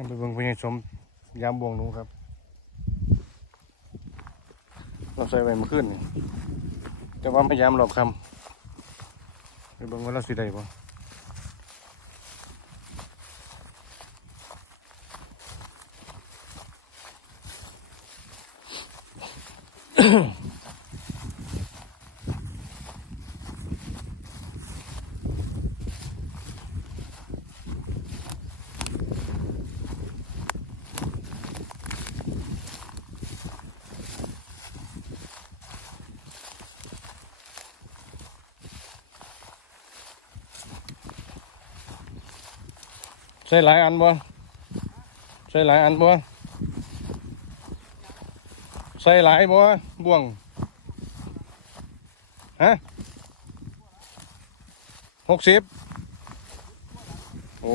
นั่นไปเบิ่งพญายสมยามบวงหนูครับ เราใส่ไว้เมื่อคืนนี่แต่ว่าไม่ยามรอบคำไปเบิ่งว่าเราสิได้บ่ ใส่หลายอันบ่ใส่หลายอันบ่ใส่หลายบ่บ่วงฮะหกสิบโอ้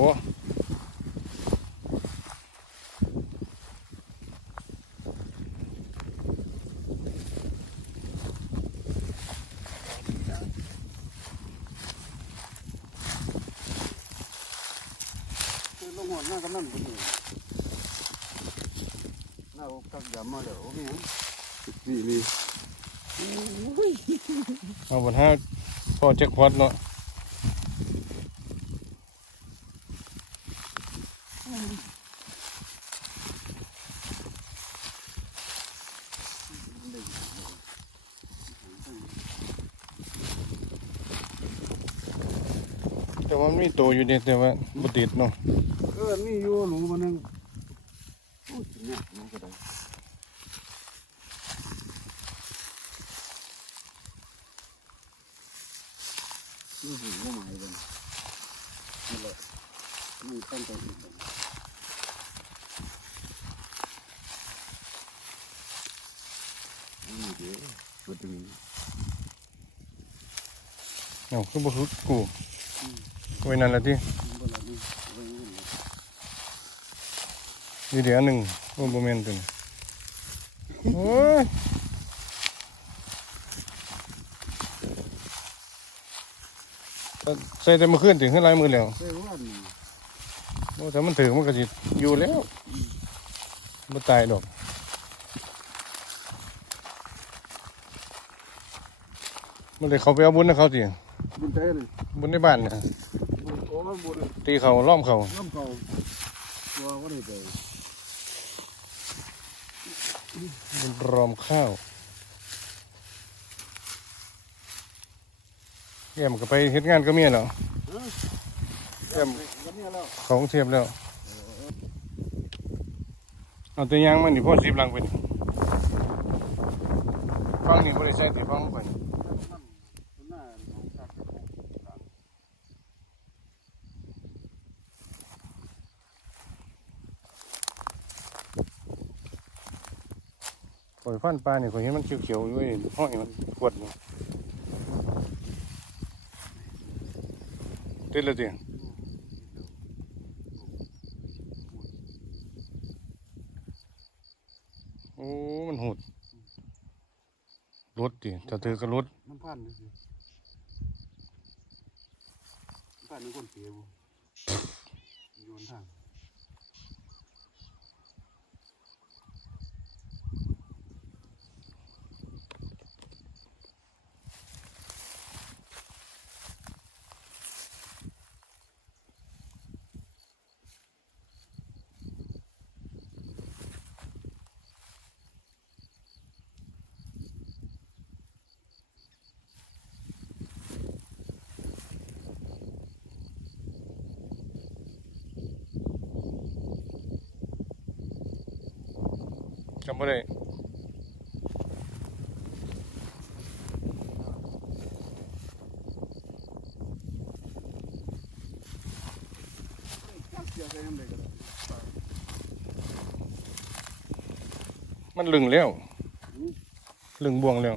งหัวหน้ากำนันคนนี้หน้าอกตักยำมาแล้วโอ้ยนี่นี่เอาบนห้าพอจะควัดเนาะอืม แต่ว่ามันมีตัวอยู่เดีแต่ว่าบ่ติดเนาะเออมีอยู่หนูมันนึงโอ้ยเนี่ยหนูก็ได้นี่หูว่าหมายกันนี่แหละนี่ตั้งใจอีกแล้วนี่เดี๋ยวมาดึงเอาคือบ่คือกู ไว้นั่นละติมันบ่ละนี่ไว้นี่นะนี่เดี๋ยวอันหนึงโอ้บ่แม่นตัวนี้โอ้ยใส่แต่เมื่อคืนถึงขึ้นลายมือแล้วใส่ว่านี่โอ้ถ้ามันถึงมันก็สิอยู่แล้วบ่ตายดอกมันเลยเขาไปเอาบุญนะเขาสิบุญใจเลยบุญในบ้านนะ บุญโอ้ยบุญตีเขาล้อมเขาน้ำเขาตัวว่าได้ใจบุญรอมข้าวแก้มก็ไปเฮ็ดงานก็เมียแล้วเต็มวันนี้แล้วเขากรุงเทียบแล้วเอาแต่ยางมันนี่พ่อสิบหลังเป็นฟังนี่บริษัทที่ฟังไป หน้าของตัก ข่อยฟันปลาเนี่ยข่อยเห็นมันเขียวๆอยู่เว้ยห้อยมันขวดอยู่ติดแล้วติโอ้มันโหดรถดิถ้าถือก็รถน้ำพันนี่สิพันนี่คนเสียบุโยนทาง จำไม่ได้มันลึงแล้ว ลึงบ่วงแล้ว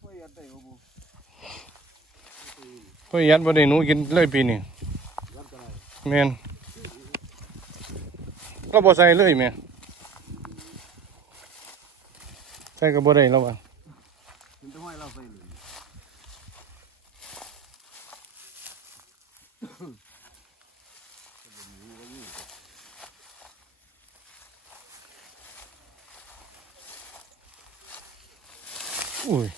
ช่วยยัดบ่บุก็ยัดบ่ได้หนูกินเลยปีนี้แม่นเราบ่ใส่เลยแม่ ส่กระบอกได้แล้วะองห้เาใอุ้ย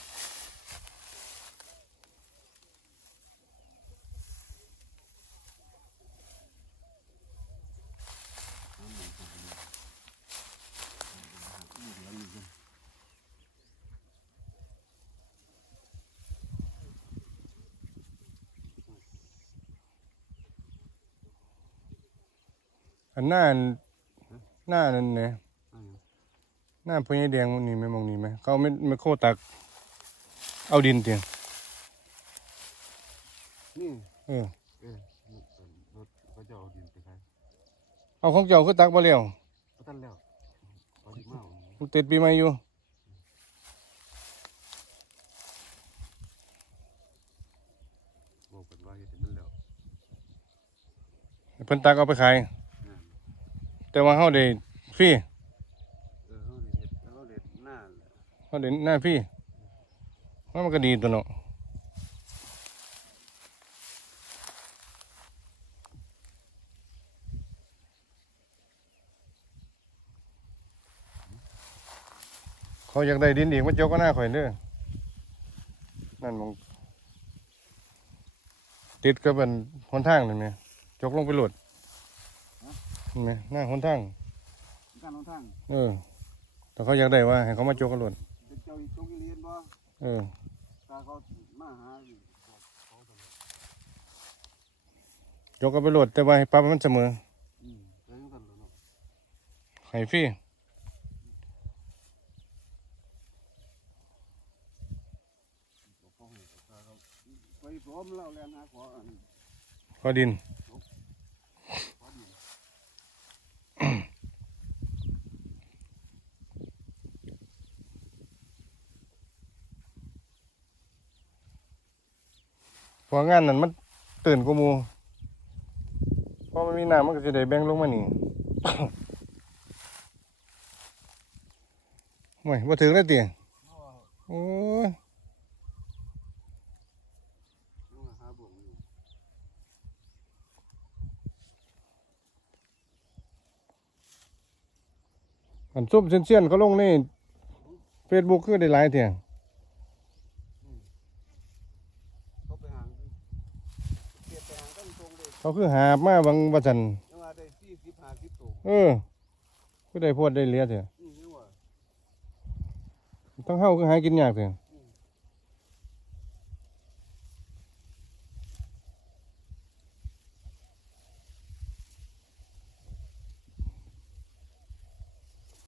อันหน้าอันหน้านั่นเนี่ยหน้าพญาแดงมันนี่ไหมมองนี่ไหมเขาไม่ไม่โคตัก เอาดินเตียงนี่เออเออรถเขาจะเอาดินไปใช้เอาของเจ้าคือตักมาแล้วก็ท่านแล้วพอดีมากมันติดปีใหม่อยู่บอกกันว่าเฮ็ดให้มันแล้วเพิ่นตักเอาไปขายนั่น แต่ว่าเฮาได้ฟรีเออเขาเด็ดเขาเด็ดหน้าแหละเฮาได้หน้าฟรีมันก็ดีตัวเนาะเขาอยากได้ดินอีกมันเจ้าก็หน้าข่อยเด้อนั่นมองติดกับเป็นหนทางนั่นไหมจกลงไปโหลดเห็ นไหมหน้าหนทางการนองทางเออ แต่เขาอยากได้ว่าให้เขามาจกกันโหลดเป็นเจ้าอีกตรงเรียนบ่เออ ตาเขามาหาอยู่เขาตลอดจกกันไปโหลดแต่ว่าให้ปรับให้มันเสมออืมแล้วยังกันเลยเนาะให้ฟรีบอกเขาให้ตาเขาไปพร้อมแล้วแลนหาขออันขอดิน ขอดิน เพองานนั้นมันตื่นกูมูเพราะมันมีน้ำมันก็จะได้แบ่งลงมานี่ไม่ว่าถึงแล้วเตียโอ้ยอันซุ่มเซียนๆเขาลงนี่เฟซบุ๊กคือได้หลายเตียเขาไปหางเกียดไปหางต้นตรง เลยเขาคือหาบมาบางวัจันยังว่าได้สี่สิบห้าสิบตัวเออคือได้โพดได้เหลียเถอะอืมยังว่าต้องเข้าคือหากินยากเถอะ